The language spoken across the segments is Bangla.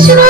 Krishna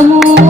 amor.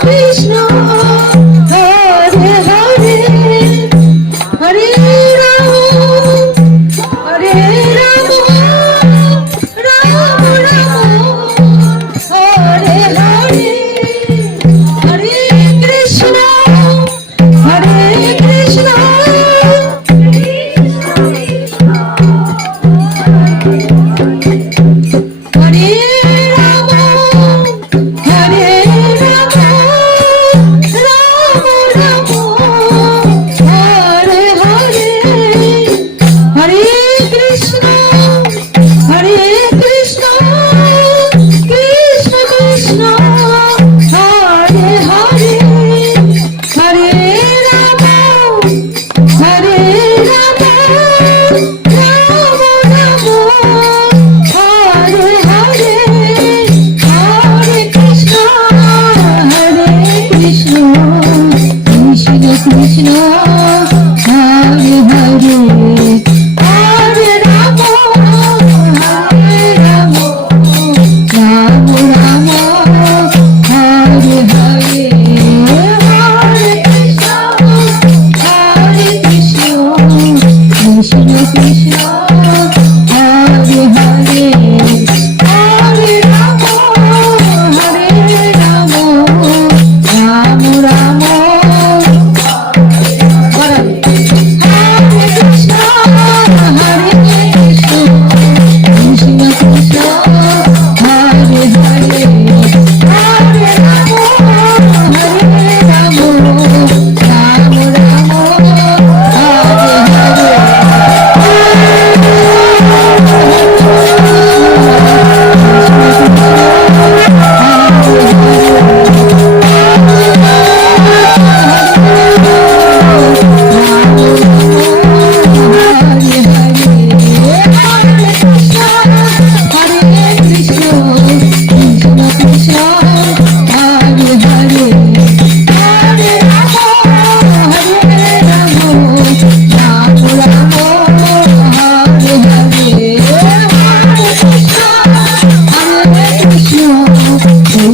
Krishna.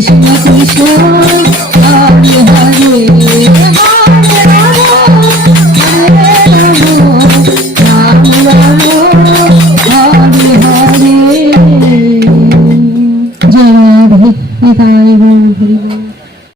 什么？你说。